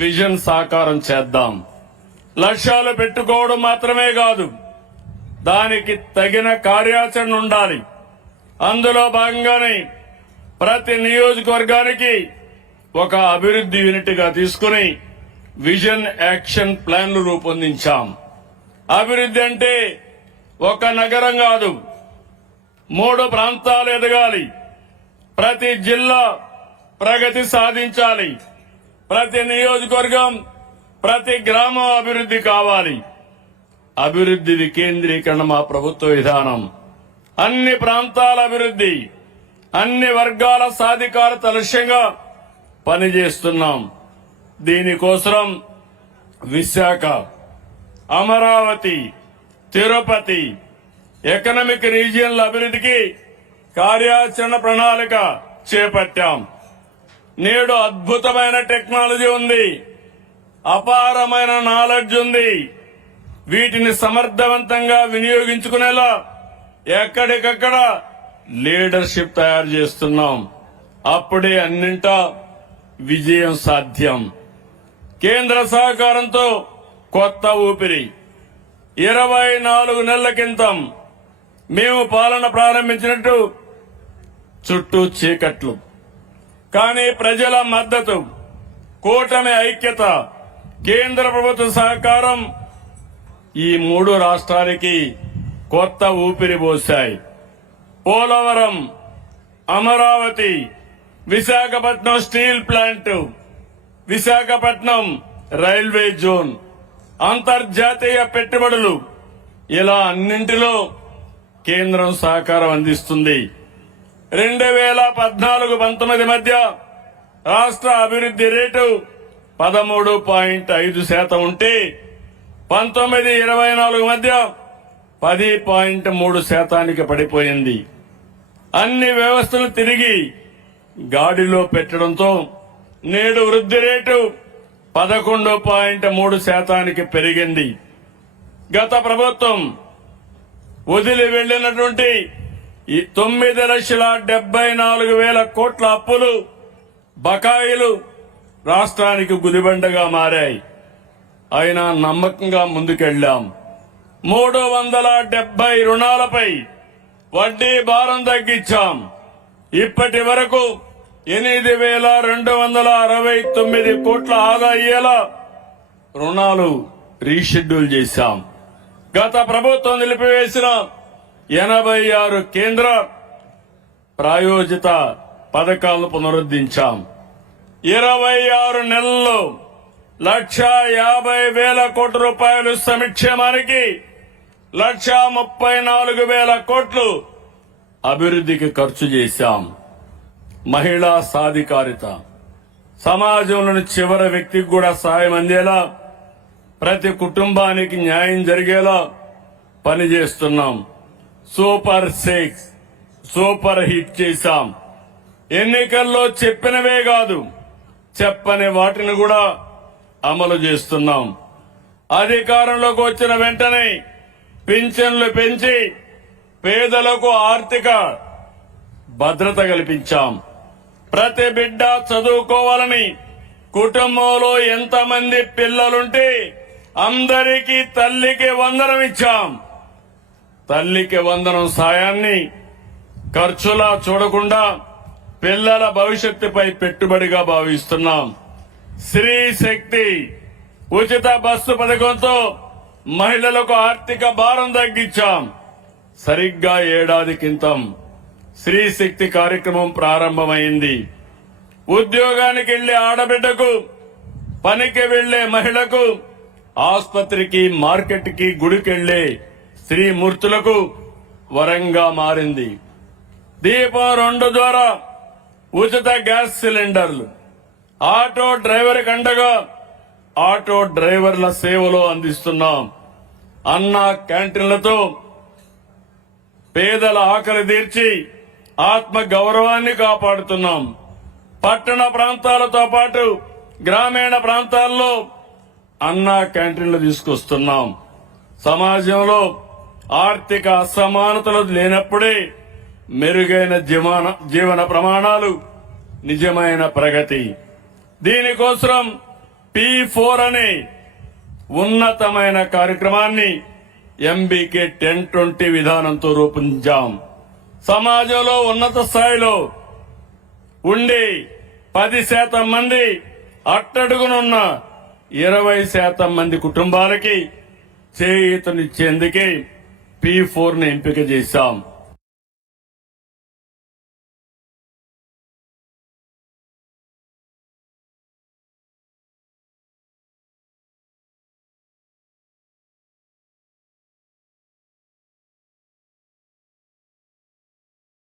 Vision సాకారం చేద్దాం. లక్ష్యాలు పెట్టుకోవడం మాత్రమే కాదు, దానికి తగిన కార్యాచరణ ఉండాలి. అందులో భాగంగానే ప్రతి నియోజకవర్గానికి ఒక అభివృద్ధి యూనిట్ గా తీసుకుని విజన్ యాక్షన్ ప్లాన్లు రూపొందించాం. అభివృద్ధి అంటే ఒక నగరం కాదు, 3 ప్రాంతాలు ఎదగాలి. ప్రతి జిల్లా ప్రగతి సాధించాలి. ప్రతి నియోజకవర్గం, ప్రతి గ్రామం అభివృద్ధి కావాలి. అభివృద్ధి వికేంద్రీకరణ మా ప్రభుత్వ విధానం. అన్ని ప్రాంతాల అభివృద్ధి, అన్ని వర్గాల సాధికారత లక్ష్యంగా పనిచేస్తున్నాం. దీనికోసం విశాఖ, అమరావతి, తిరుపతి ఎకనామిక్ రీజియన్ల అభివృద్ధికి కార్యాచరణ ప్రణాళిక చేపట్టాం. నేడు అద్భుతమైన టెక్నాలజీ ఉంది, అపారమైన నాలెడ్జ్ ఉంది. వీటిని సమర్థవంతంగా వినియోగించుకునేలా ఎక్కడికక్కడ లీడర్షిప్ తయారు చేస్తున్నాం. అప్పుడే అన్నింటా విజయం సాధ్యం. కేంద్ర సహకారంతో కొత్త ఊపిరి. 24 నెలల క్రితం మేము పాలన ప్రారంభించినట్టు చుట్టూ చీకట్లు, కానీ ప్రజల మద్దతు, కూటమి ఐక్యత, కేంద్ర ప్రభుత్వ సహకారం ఈ 3 రాష్ట్రాలకి కొత్త ఊపిరి పోశాయి. Polavaram, Amaravati, Visakhapatnam steel plant, Visakhapatnam railway zone, అంతర్జాతీయ పెట్టుబడులు, ఇలా అన్నింటిలో కేంద్రం సహకారం అందిస్తుంది. 2014-19 మధ్య రాష్ట్ర అభివృద్ధి రేటు 13.5% ఉంటే 19-24 మధ్య 10.3% పడిపోయింది. అన్ని వ్యవస్థలు తిరిగి గాడిలో పెట్టడంతో నేడు వృద్ధి రేటు 11.3% పెరిగింది. గత ప్రభుత్వం వదిలి వెళ్లినటువంటి 9,74,000 కోట్ల అప్పులు, బకాయిలు రాష్ట్రానికి గుదిబండగా మారాయి. అయినా నమ్మకంగా ముందుకెళ్లాం. 370 రుణాలపై వడ్డీ భారం తగ్గించాం. ఇప్పటి వరకు 8,269 కోట్ల ఆదా అయ్యేలా రుణాలు రీషెడ్యూల్ చేశాం. గత ప్రభుత్వం నిలిపివేసిన 86 కేంద్ర ప్రాయోజిత పథకాలను పునరుద్ధరించాం. 26 నెలల్లో 1,50,000 కోట్ల రూపాయలు సంక్షేమానికి, 1,34,000 కోట్లు అభివృద్ధికి ఖర్చు చేశాం. మహిళా సాధికారిత, సమాజంలోని చివరి వ్యక్తికి కూడా సహాయం అందేలా, ప్రతి కుటుంబానికి న్యాయం జరిగేలా పనిచేస్తున్నాం. సూపర్ 6 సూపర్ హిట్ చేశాం. ఎన్నికల్లో చెప్పినవే కాదు, చెప్పని వాటిని కూడా అమలు చేస్తున్నాం. అధికారంలోకి వచ్చిన వెంటనే పింఛన్లు పెంచి పేదలకు ఆర్థిక భద్రత కల్పించాం. ప్రతి బిడ్డ చదువుకోవాలని, కుటుంబంలో ఎంతమంది పిల్లలుంటే అందరికీ తల్లికి వందనం ఇచ్చాం. తల్లికి వందనం సాయాన్ని ఖర్చులా చూడకుండా పిల్లల భవిష్యత్తుపై పెట్టుబడిగా భావిస్తున్నాం. స్త్రీ శక్తి ఉచిత బస్సు పథకంతో మహిళలకు ఆర్థిక భారం తగ్గించాం. సరిగ్గా ఏడాది క్రితం స్త్రీ శక్తి కార్యక్రమం ప్రారంభమైంది. ఉద్యోగానికి వెళ్లే ఆడబిడ్డకు, పనికి వెళ్లే మహిళకు, ఆసుపత్రికి, మార్కెట్కి, గుడికెళ్లే స్త్రీమూర్తులకు వరంగా మారింది. దీపం 2 ద్వారా ఉచిత గ్యాస్ సిలిండర్లు, ఆటో డ్రైవర్ కండగా ఆటో డ్రైవర్ల సేవలో అందిస్తున్నాం. అన్న క్యాంటీన్లతో పేదల ఆకలి తీర్చి ఆత్మ గౌరవాన్ని కాపాడుతున్నాం. పట్టణ ప్రాంతాలతో పాటు గ్రామీణ ప్రాంతాల్లో అన్న క్యాంటీన్లు తీసుకొస్తున్నాం. సమాజంలో ఆర్థిక అసమానతలు లేనప్పుడే మెరుగైన జీవన ప్రమాణాలు, నిజమైన ప్రగతి. దీనికోసం P4 అనే ఉన్నతమైన కార్యక్రమాన్ని ఎంబీకే 1020 విధానంతో రూపొందించాం. సమాజంలో ఉన్నత స్థాయిలో ఉండి 10% మంది అట్టడుగునున్న 20% మంది కుటుంబాలకి చేయూతనిచ్చేందుకే P4 ని ఎంపిక చేశాం.